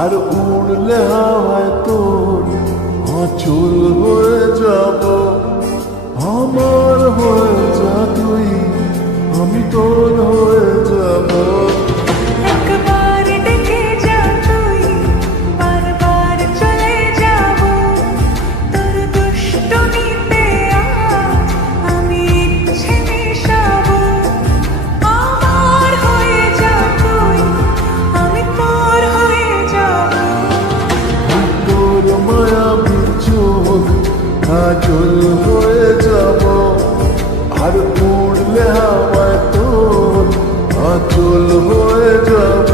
আর উড়লে হাওয়ায় তোর আঁচল হয়ে যাব। আমার হয়ে যা তুই, আমি তোর হয়ে যাব। একবার ডেকে যা তুই, বারবার চলে যাব। তোর দুষ্টুমিতে আজ আমি ইচ্ছে মিশাবো। আমার হয়ে যা তুই, আমি তোর হয়ে যাব। তোর মায়াবী চোখ কাজল হয়ে যাব। আর উড়লে হাওয়ায় তোর আঁচল হয়ে যাব।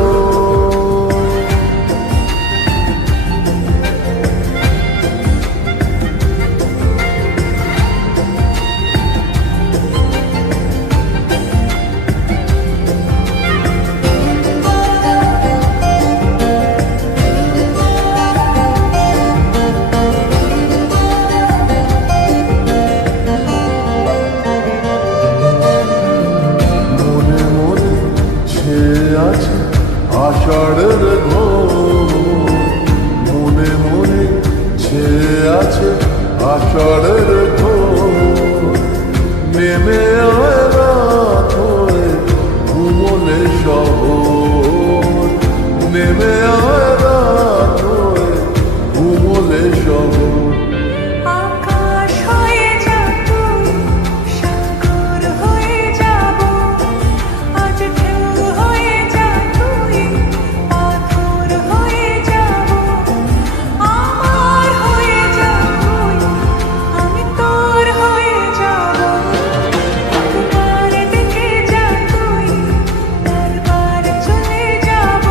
মনে মনে ছেয়ে আছে আষাঢ়ের ঘোর। মনে মনে ছেয়ে আছে আষাঢ়ের ঘোর। নেমে আয় রাত হয়ে ঘুমলে শহর। নেমে আয় রাত হয়ে ঘুমলে শহর। আকাশ হয়ে যা তুই, সাগর হয়ে যাব। আজ ঢেউ হয়ে যা তুই, পাথর হয়ে যাব। আমার হয়ে যা তুই, আমি তোর হয়ে যাব। একবার ডেকে যা তুই, বারবার চলে যাব।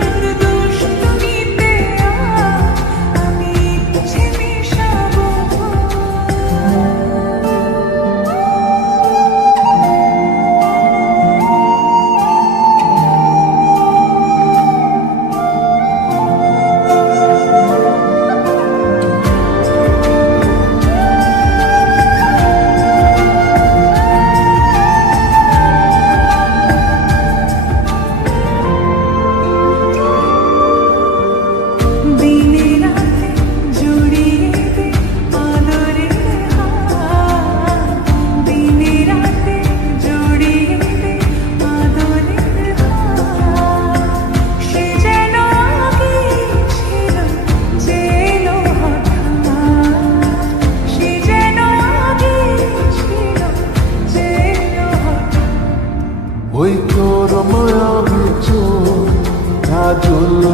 তোর দুষ্টুমিতে আজ আমি ইচ্ছে মিশাবো। দিনে রাতে জড়িয়ে দে আদরের হাত। দিনে রাতে জড়িয়ে দে আদরের হাত। সে যেন আগে ছিল, যে এলো হঠাৎ। সে যেন আগে ছিল, যে এলো হঠাৎ। ওই তোর মায়াবী চোখ কাজল